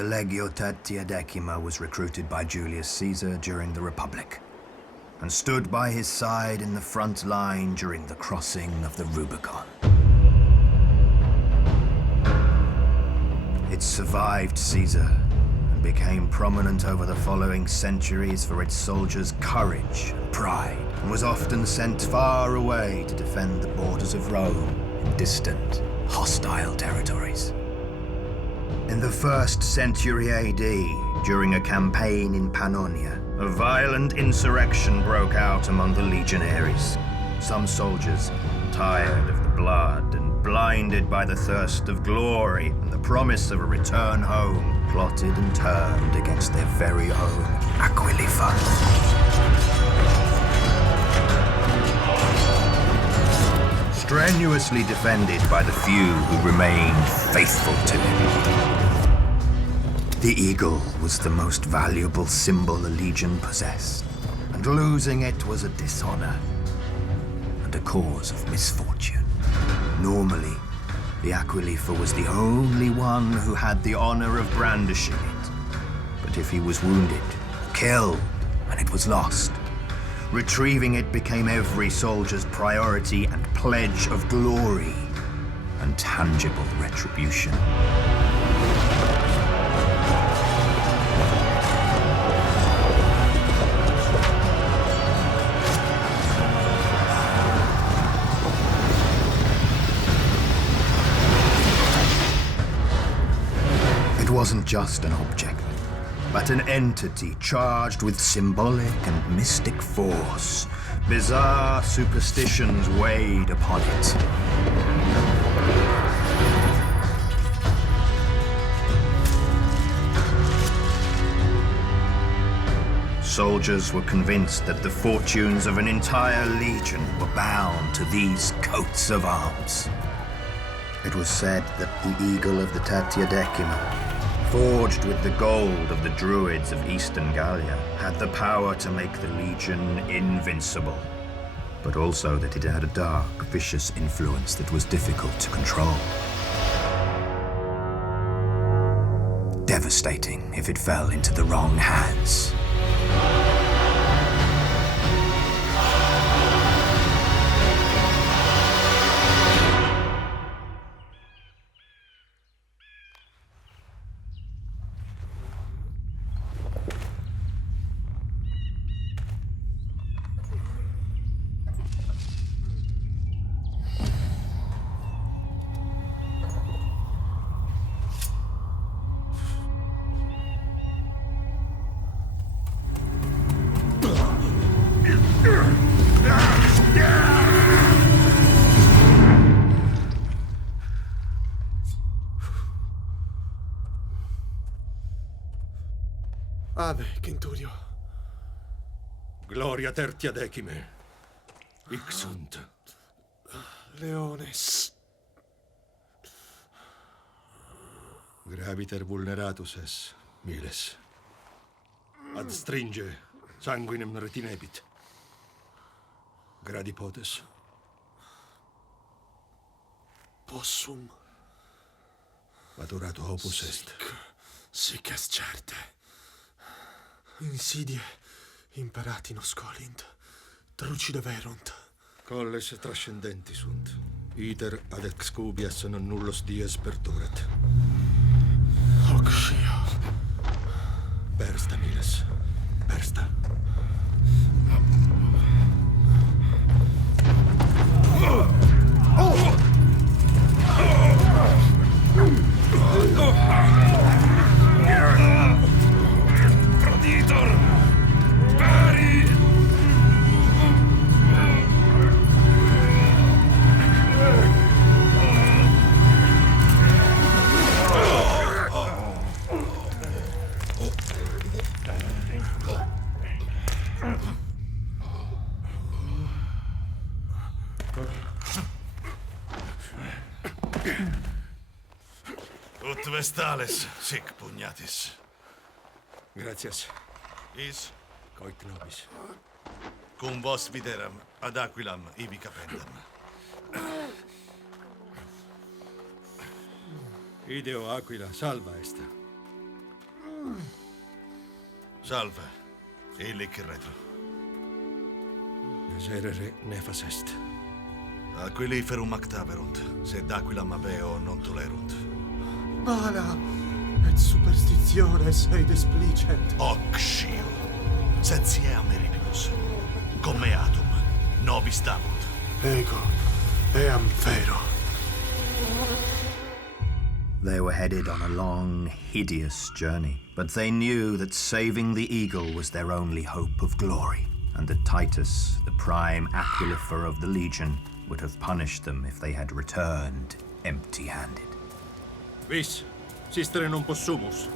The Legio XIII was recruited by Julius Caesar during the Republic and stood by his side in the front line during the crossing of the Rubicon. It survived Caesar and became prominent over the following centuries for its soldiers' courage and pride, and was often sent far away to defend the borders of Rome in distant, hostile territories. In the 1st century AD, during a campaign in Pannonia, a violent insurrection broke out among the legionaries. Some soldiers, tired of the blood and blinded by the thirst of glory and the promise of a return home, plotted and turned against their very own Aquilifero. Strenuously defended by the few who remained faithful to him. The eagle was the most valuable symbol a legion possessed, and losing it was a dishonor and a cause of misfortune. Normally, the Aquilifero was the only one who had the honor of brandishing it. But if he was wounded, killed, and it was lost, retrieving it became every soldier's priority and pledge of glory and tangible retribution. It wasn't just an object, but an entity charged with symbolic and mystic force. Bizarre superstitions weighed upon it. Soldiers were convinced that the fortunes of an entire legion were bound to these coats of arms. It was said that the eagle of the XIII, forged with the gold of the druids of Eastern Gallia, had the power to make the legion invincible, but also that it had a dark, vicious influence that was difficult to control. Devastating if it fell into the wrong hands. Ave, Centurio. Gloria XIII. Ixunt. Leones. Graviter vulneratus es, miles. Ad stringe sanguinem retinebit. Gradi potes. Possum. Maturato opus est. Sic est certe. Insidie imperati nos colint, trucida verunt. Colles trascendenti sunt. Iter ad excubias non nullos dies perdurat. Hoc scio. Persta, miles. Persta. Proditor! Pari! Ut vestales, sic pugnatis. Gratias. Is, Coit nobis. cum vos videram ad Aquilam ibi capendam. Ideo Aquila salva est. Salve, illic retro. Miserere nefas est. Aquiliferum actaverunt, sed Aquilam abeo non tolerunt. Mana et superstitiones eid explicent. Hoc scio, sed sie ameribibus, commeatum, nobis dabunt. Ego, eam vero. They were headed on a long, hideous journey, but they knew that saving the eagle was their only hope of glory, and that Titus, the prime Aquilifero of the legion, would have punished them if they had returned empty-handed. Vis, sistere non possumus.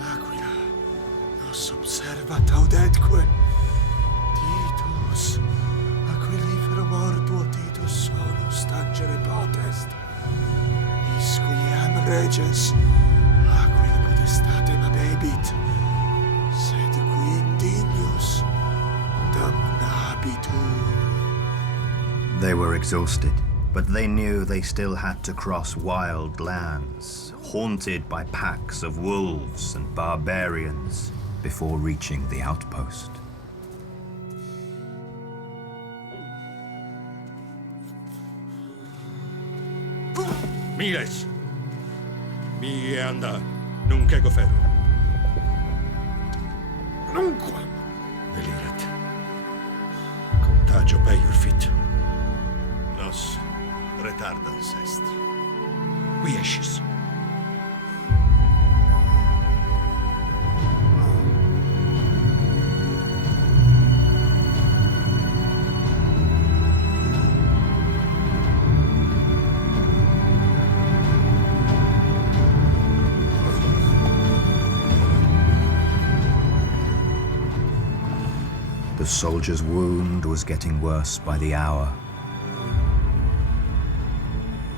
Aquila, nos observat audetque. Titus, Aquilifero mortuo Titus solus tangere potest. Isquiem reges, Aquila potestatem abebit, sed qui indignus damnabitur. They were exhausted, but they knew they still had to cross wild lands, haunted by packs of wolves and barbarians, before reaching the outpost. Miles! Mi anda, nunc ego ferro. Nunquam. Delirat. Contagio peior fit. Nos retardans est. Qui escis. The soldier's wound was getting worse by the hour.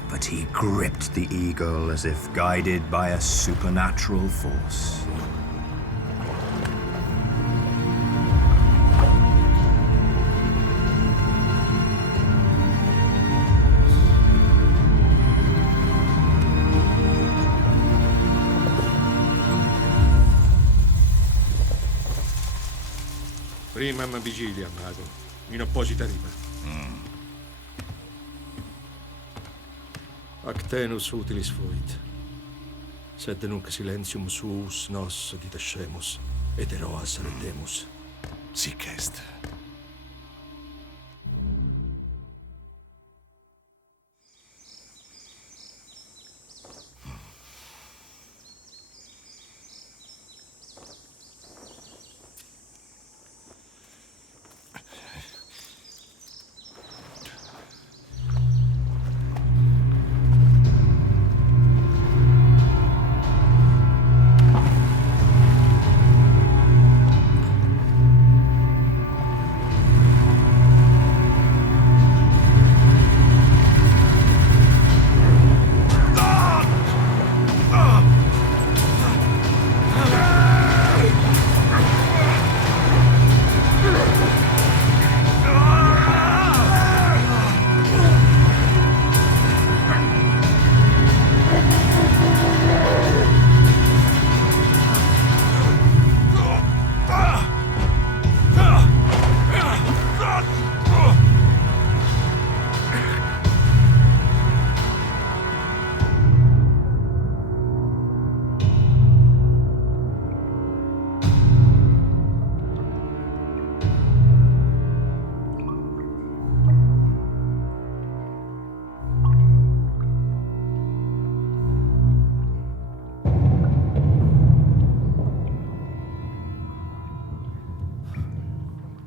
But he gripped the eagle as if guided by a supernatural force. Primam vigilia, mago, in opposita rima. Ac tenus utilis fuit, sed nunc silentium suus nos didescemus, et eroas rendemus. Sic est.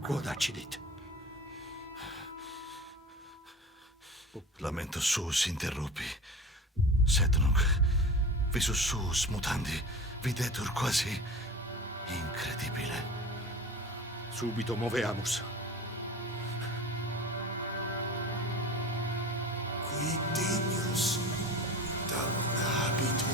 Quod accidit? Lamentus suus interruppi, sed nunc visus suus mutandi videtur quasi incredibile. Subito moveamus. Qui indignus damnabitur.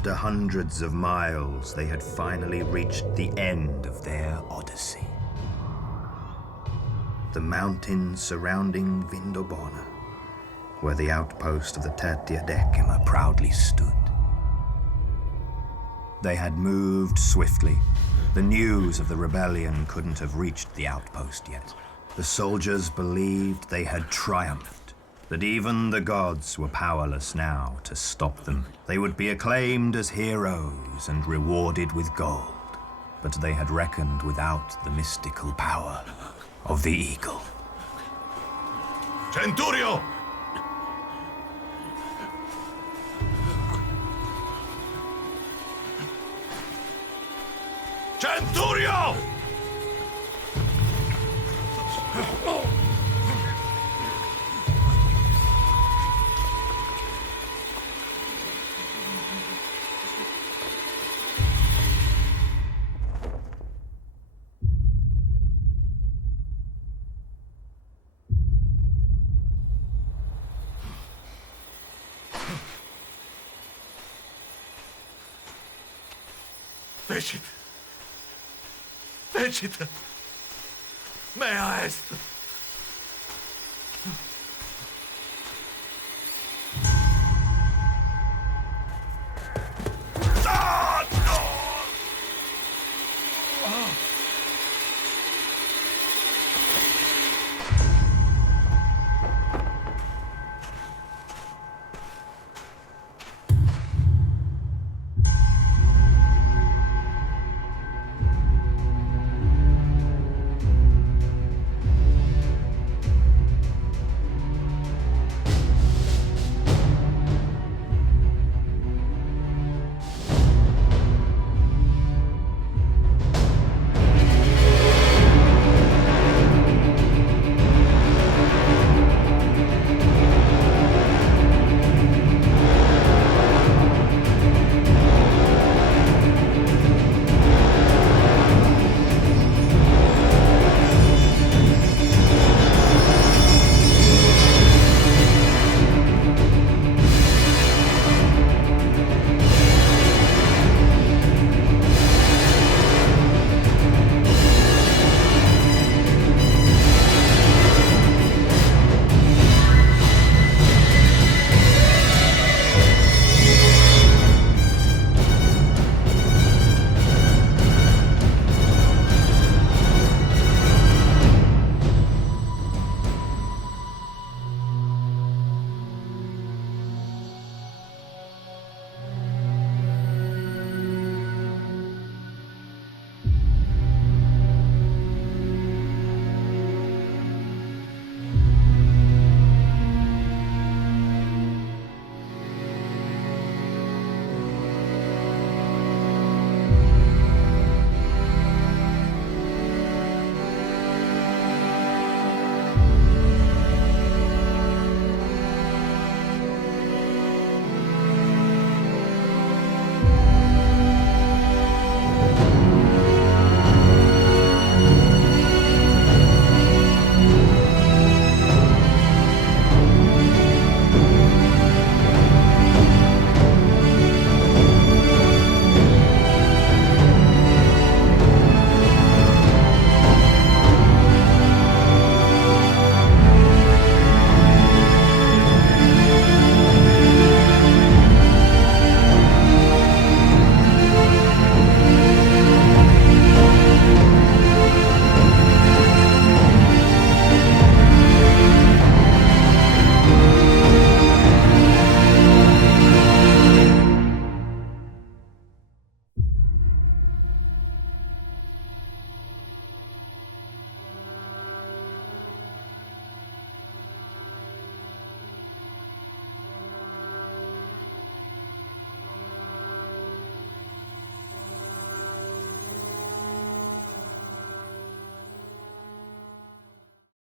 After hundreds of miles, they had finally reached the end of their odyssey. The mountains surrounding Vindobona, where the outpost of the Tertia Decima proudly stood. They had moved swiftly. The news of the rebellion couldn't have reached the outpost yet. The soldiers believed they had triumphed, that even the gods were powerless now to stop them. They would be acclaimed as heroes and rewarded with gold. But they had reckoned without the mystical power of the eagle. Centurio! Centurio! Fecit! Fecit! Mea est!